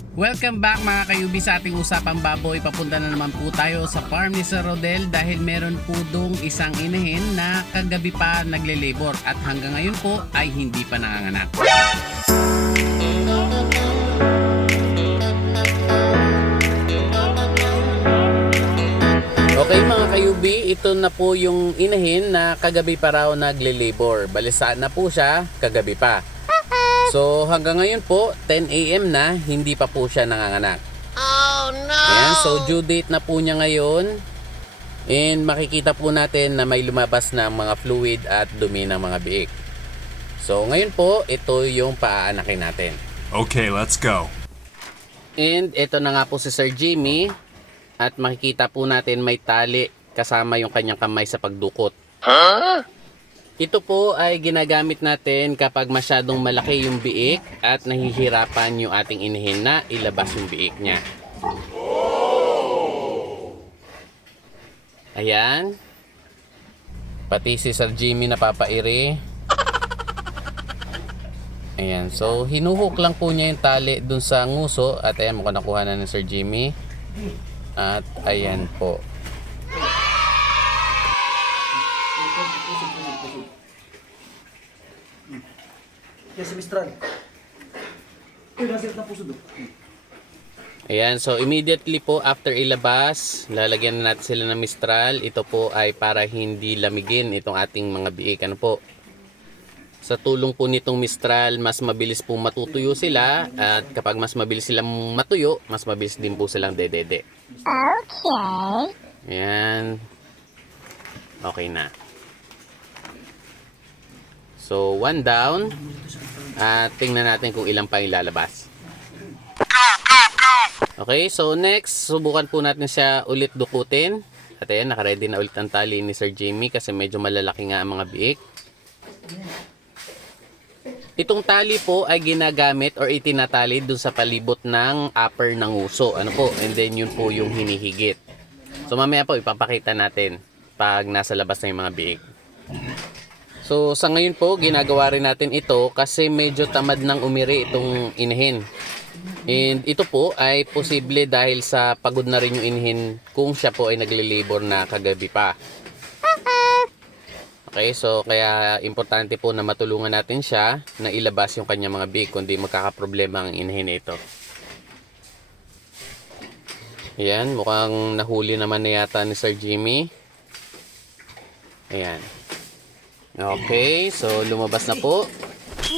Welcome back mga kayubi sa ating usapang baboy. Papunta na naman po tayo sa farm ni Sir Rodel dahil meron po dong isang inahin na kagabi pa nagle-labor at hanggang ngayon po ay hindi pa nanganganak. Okay mga kayubi, ito na po yung inahin na kagabi pa raw nagle-labor. Balisaan na po siya kagabi pa. So hanggang ngayon po, 10 a.m. na, hindi pa po siya nanganganak. Oh no! Ayan, so due date na po niya ngayon. And makikita po natin na may lumabas na mga fluid at dumi ng mga biik. So ngayon po, ito yung paaanakin natin. Okay, let's go. And ito na nga po si Sir Jimmy. At makikita po natin may tali kasama yung kanyang kamay sa pagdukot. Ito po ay ginagamit natin kapag masyadong malaki yung biik at nahihirapan yung ating inihin na ilabas yung biik niya. Ayan. Pati si Sir Jimmy napapairi. Ayan. So, hinuhook lang po niya yung tali dun sa nguso. At ayan, mukhang nakuha na ni Sir Jimmy. At ayan po. Kaya si Mistral. Uy, nasirat ng puso doon. Ayan, so immediately po after ilabas, lalagyan na natin sila ng Mistral. Ito po ay para hindi lamigin itong ating mga biik. Ano po? Sa tulong po nitong Mistral, mas mabilis po matutuyo sila. At kapag mas mabilis silang matuyo, mas mabilis din po silang dedede. Okay. Ayan. Okay na. So, one down. At tingnan natin kung ilan pa ilalabas. Okay, so next, subukan po natin siya ulit dukutin. At ayan, nakaready na ulit ang tali ni Sir Jimmy kasi medyo malalaki nga ang mga biik. Itong tali po ay ginagamit or itinatali dun sa palibot ng upper ng uso. Ano po? And then yun po yung hinihigit. So mamaya po ipapakita natin pag nasa labas na yung mga biik. So sa ngayon po ginagawa rin natin ito kasi medyo tamad ng umiri itong inahin. And ito po ay posible dahil sa pagod na rin yung inahin kung siya po ay nagle-labor na kagabi pa. Okay, so kaya importante po na matulungan natin siya na ilabas yung kanyang mga biik kundi magkakaproblema ang inahin ito. Ayan, mukhang nahuli naman na yata ni Sir Jimmy. Ayan. Okay, so lumabas na po.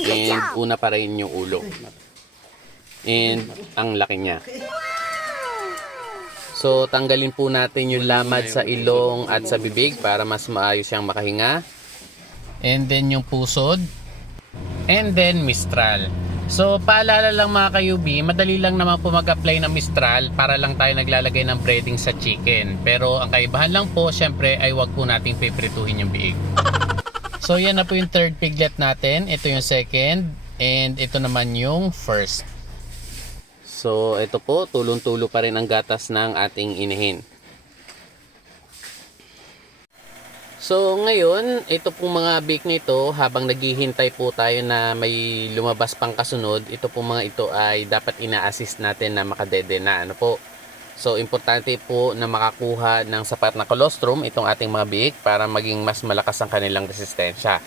And una pa rin yung ulo. And ang laki niya. So tanggalin po natin yung lamad sa ilong at sa bibig para mas maayos siyang makahinga. And then yung pusod. And then Mistral. So paalala lang mga kayubi, madali lang naman po mag-apply ng Mistral para lang tayo naglalagay ng breading sa chicken. Pero ang kaibahan lang po, syempre ay wag po nating piprituhin yung biig. So yan na po yung third piglet natin. Ito yung second. And ito naman yung first. So ito po, tulong-tulo pa rin ang gatas ng ating inihin. So ngayon, ito pong mga bake nito, habang naghihintay po tayo na may lumabas pang kasunod, ito pong mga ito ay dapat ina-assist natin na makadede na ano po. So importante po na makakuha ng sapat na colostrum itong ating mga bake para maging mas malakas ang kanilang resistensya.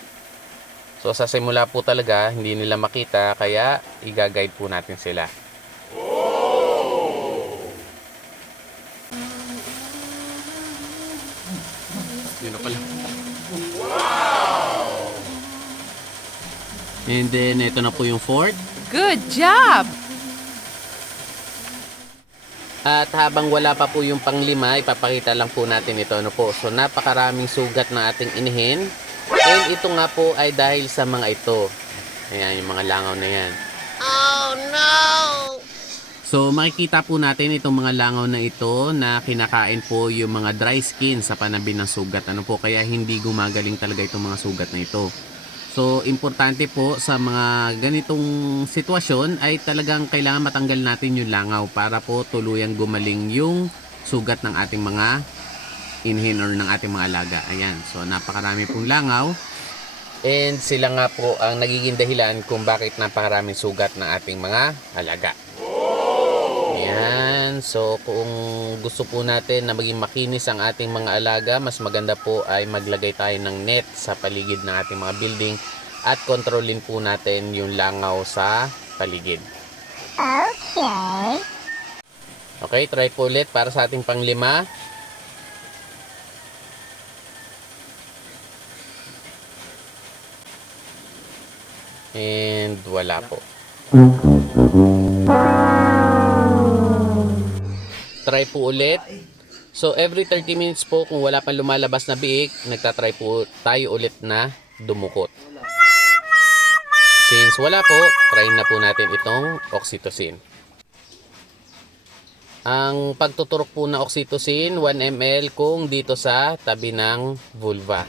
So sa simula po talaga, hindi nila makita kaya i-guide po natin sila. Yun na pala. And then, ito na po yung fourth. Good job! At habang wala pa po yung panglima, ipapakita lang po natin ito. Ano po. So, napakaraming sugat na ating inihin. And ito nga po ay dahil sa mga ito. Ayan, yung mga langaw na yan. Oh no! So makikita po natin itong mga langaw na ito na kinakain po yung mga dry skin sa panabi ng sugat. Ano po kaya hindi gumagaling talaga itong mga sugat na ito. So importante po sa mga ganitong sitwasyon ay talagang kailangan matanggal natin yung langaw para po tuluyang gumaling yung sugat ng ating mga inhin or ng ating mga alaga. Ayan. So napakarami pong langaw. And sila nga po ang nagiging dahilan kung bakit napakaraming sugat ng ating mga alaga. Ayan, so kung gusto po natin na maging makinis ang ating mga alaga, mas maganda po ay maglagay tayo ng net sa paligid ng ating mga building at kontrolin po natin yung langaw sa paligid. Okay. Okay, try po ulit para sa ating panglima. And wala po. Try po ulit. So every 30 minutes po kung wala pang lumalabas na biik, nagtatry po tayo ulit na dumukot. Since wala po, try na po natin itong oxytocin. Ang pagtuturok po ng oxytocin, 1 ml kung dito sa tabi ng vulva.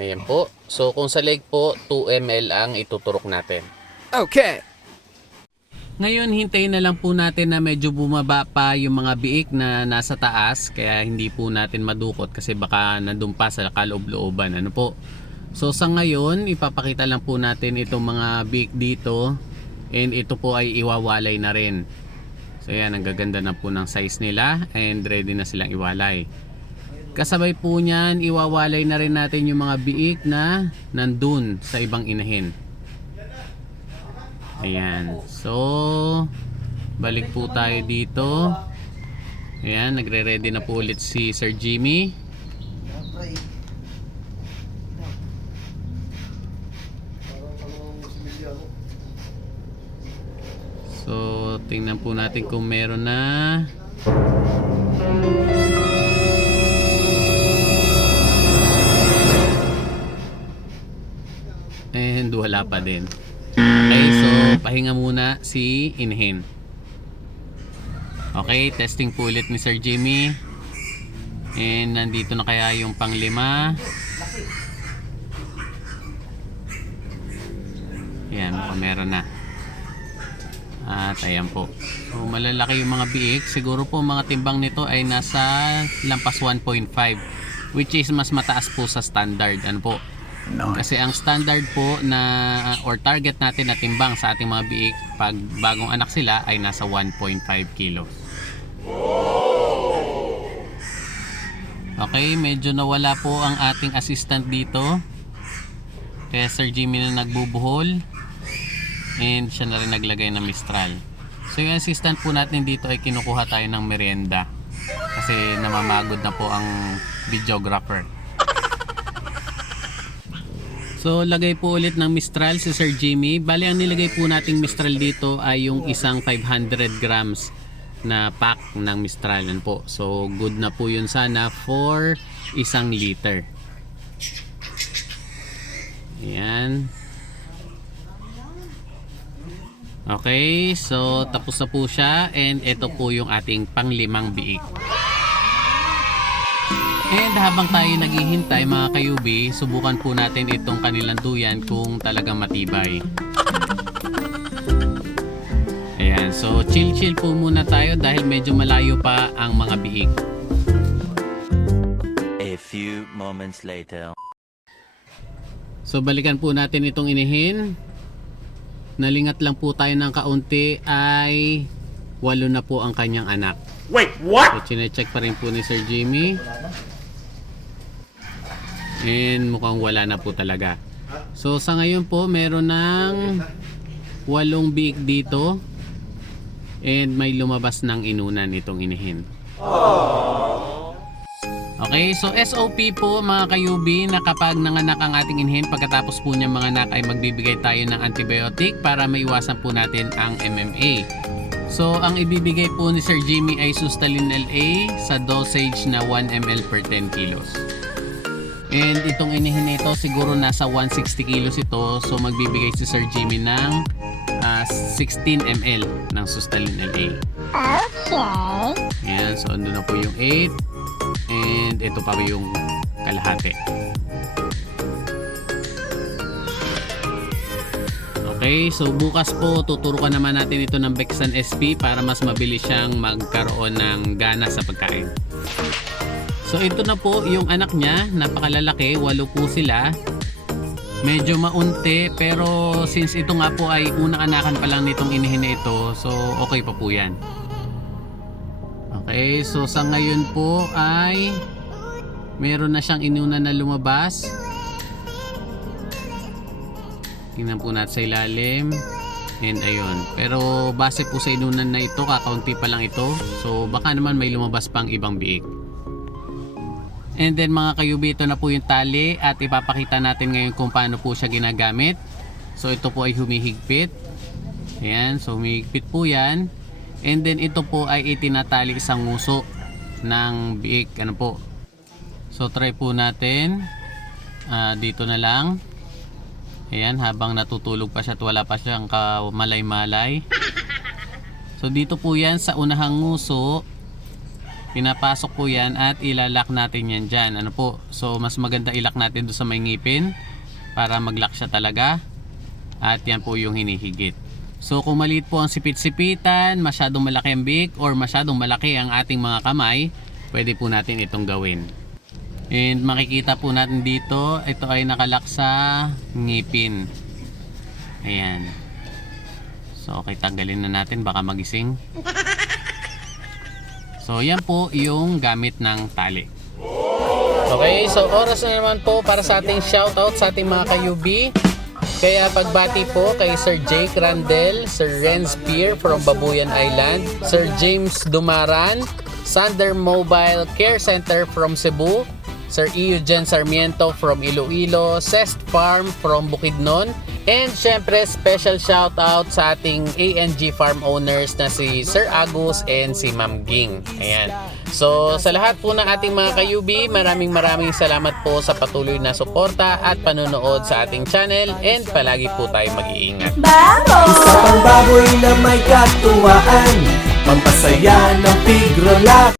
Ayan po. So kung sa leg po, 2 ml ang ituturok natin. Okay. Ngayon, hintayin na lang po natin na medyo bumaba pa yung mga biik na nasa taas. Kaya hindi po natin madukot kasi baka nandun pa sa kaloob-looban. Ano po? So sa ngayon, ipapakita lang po natin itong mga biik dito. And ito po ay iwawalay na rin. So yan, ang gaganda na po ng size nila. And ready na silang iwalay. Kasabay po niyan, iwawalay na rin natin yung mga biik na nandun sa ibang inahin. Ayan. So, balik po tayo dito. Ayan, nagre-ready na po ulit si Sir Jimmy. So, tingnan po natin kung meron na. And wala pa din. So pahinga muna si Inhin. Okay, testing po ulit ni Sir Jimmy. And nandito na kaya yung panglima. Yan, mukhang meron na. At ayan po. So malalaki yung mga biik. Siguro po mga timbang nito ay nasa lampas 1.5 which is mas mataas po sa standard. Ano po? Kasi ang standard po na or target natin na timbang sa ating mga biik pag bagong anak sila ay nasa 1.5 kilos. Okay, medyo nawala po ang ating assistant dito. Kaya Sir Jimmy na nagbubuhol. And siya na rin naglagay ng Mistral. So yung assistant po natin dito ay kinukuha tayo ng merienda. Kasi namamagod na po ang videographer. So lagay po ulit ng Mistral si Sir Jimmy. Bali ang nilagay po nating Mistral dito ay yung isang 500 grams na pack ng Mistral yan po. So good na po yun sana for isang liter. Ayan. Okay, so tapos na po siya and ito po yung ating panglimang biik. And habang tayo naghihintay mga kayubi, subukan po natin itong kanilang duyan kung talagang matibay. Ayan, so chill chill po muna tayo dahil medyo malayo pa ang mga biik. A few moments later. So balikan po natin itong inihin. Nalingat lang po tayo ng kaunti ay walo na po ang kanyang anak. Wait, what? So chinecheck pa rin po ni Sir Jimmy. And mukhang wala na po talaga. So sa ngayon po meron ng walong biik dito. And may lumabas ng inunan itong inihin. Okay, so SOP po mga kayubi na kapag nanganak ang ating inhin pagkatapos po niya mga anak ay magbibigay tayo ng antibiotic para maiwasan po natin ang MMA. So ang ibibigay po ni Sir Jimmy ay Sustalin LA sa dosage na 1 ml per 10 kilos. And itong inihin nito siguro nasa 160 kilos ito so magbibigay si Sir Jimmy ng ah, 16 ml ng Sustalin LA. Okay. Ayan, so andun na po yung 8 and ito pa yung kalahati. Okay, so bukas po tuturukan naman natin ito ng Bexan SP para mas mabilis siyang magkaroon ng gana sa pagkain. So ito na po yung anak niya, napakalalaki, walo po sila. Medyo maunti pero since ito nga po ay unang anakan pa lang nitong inihin ito, so okay pa po yan. Okay, so sa ngayon po ay meron na siyang inuna na lumabas. Tingnan po natin sa ilalim. And ayun. Pero base po sa inunan na ito, kakaunti pa lang ito. So baka naman may lumabas pang ibang biik. And then mga kayubi, ito na po yung tali at ipapakita natin ngayon kung paano po siya ginagamit. So ito po ay humihigpit. Ayan, so humihigpit po yan. And then ito po ay itinatali sa nguso ng biik. Ano po? So try po natin. Ah, dito na lang. Ayan, habang natutulog pa siya at wala pa siyang kamalay-malay. So dito po yan sa unahang nguso. Pinapasok po yan at ilalak natin yan dyan. Ano po? So mas maganda ilak natin doon sa may ngipin para maglock siya talaga. At yan po yung hinihigit. So kung maliit po ang sipit-sipitan, masyadong malaki ang big or masyadong malaki ang ating mga kamay, pwede po natin itong gawin. And makikita po natin dito, ito ay nakalak sa ngipin. Ayan. So okay, tanggalin na natin baka magising. So yan po yung gamit ng tali. Okay, so oras na naman po para sa ating shoutout sa ating mga kayubi. Kaya pagbati po kay Sir Jake Randel, Sir Renz Pier from Babuyan Island, Sir James Dumaran, Sander Mobile Care Center from Cebu, Sir Eugen Sarmiento from Iloilo, Cest Farm from Bukidnon, and syempre special shout out sa ating ANG farm owners na si Sir Agus and si Ma'am Ging. Ayan. So sa lahat po ng ating mga kayubi, maraming maraming salamat po sa patuloy na suporta at panonood sa ating channel and palagi po tayo mag-iingat. Isa pang baboy na may katuwaan Pampasaya ng tigrolak